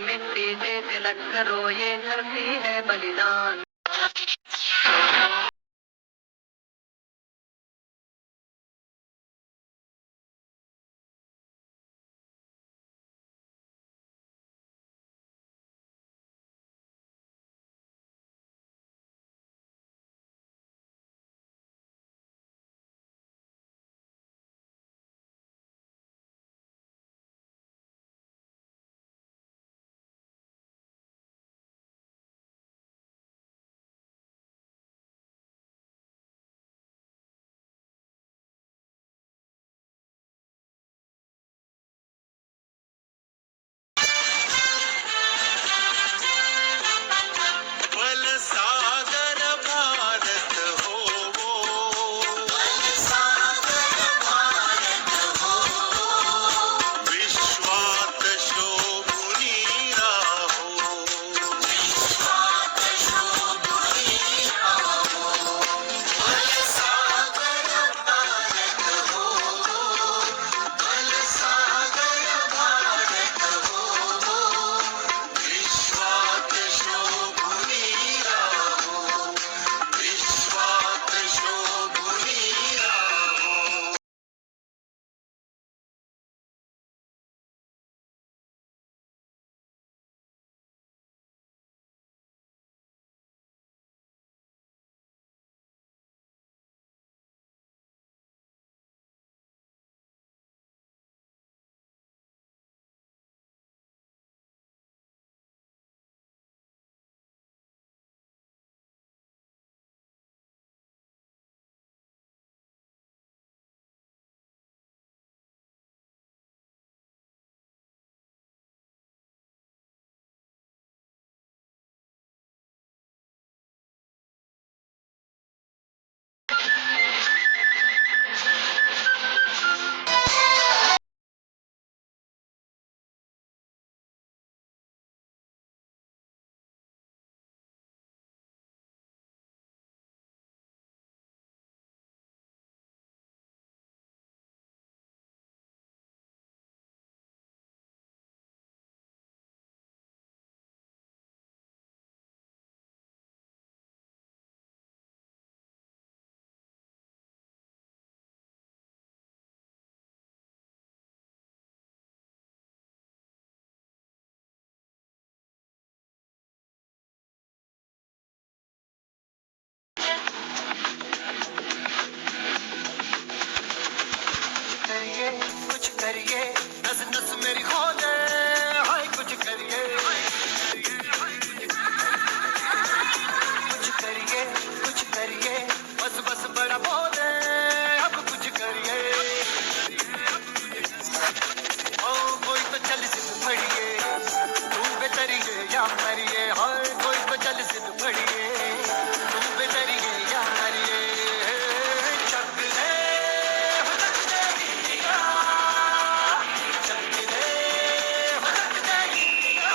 मिट्टी से तिलक करो, ये धरती है बलिदान। कुछ करिए, नस नस मेरी खोले, हाय कुछ करिए, कुछ करिए, बस बस बड़ा बोले, अब कुछ करिए। ओ कोई तो चल सिद्ध फड़िए, तू बेतरिए या मरिए, हाय कोई तो चल सिद्ध फड़िए, तू बेतरिए या मरिए। चक दे हो चक दे इंडिया, चक दे हो चक दे इंडिया।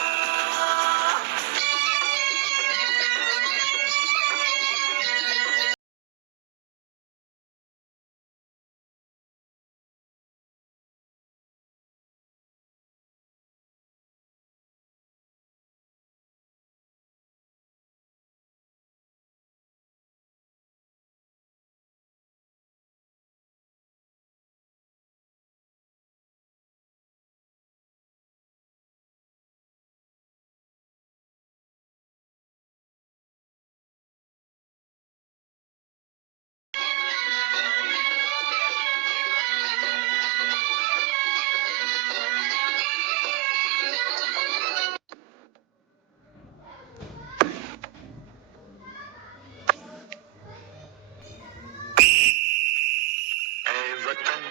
ऐ वतन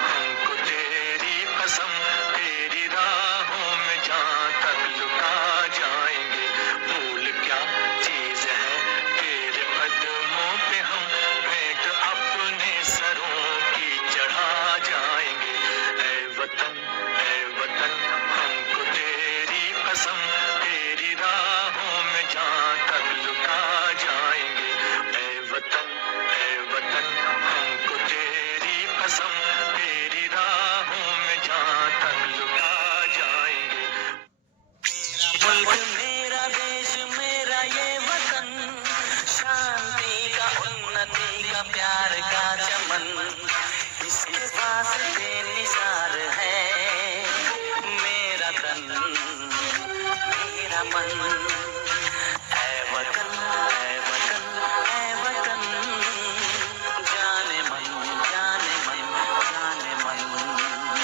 हमको तेरी कसम, तेरी राहों में जहाँ तक लुका जाएंगे, भूल क्या चीज है तेरे कदमों पे हम भेंट अपने सरों की चढ़ा जाएंगे। ऐ वतन हमको तेरी कसम, तेरी राहों में जहाँ तक लुका जाएंगे। ऐ वतन हमको तेरी कसम, तेरी राहों में जहाँ तक लुका जाएंगे, का चमन, इसके वास्ते निसार है मेरा तन मेरा मन।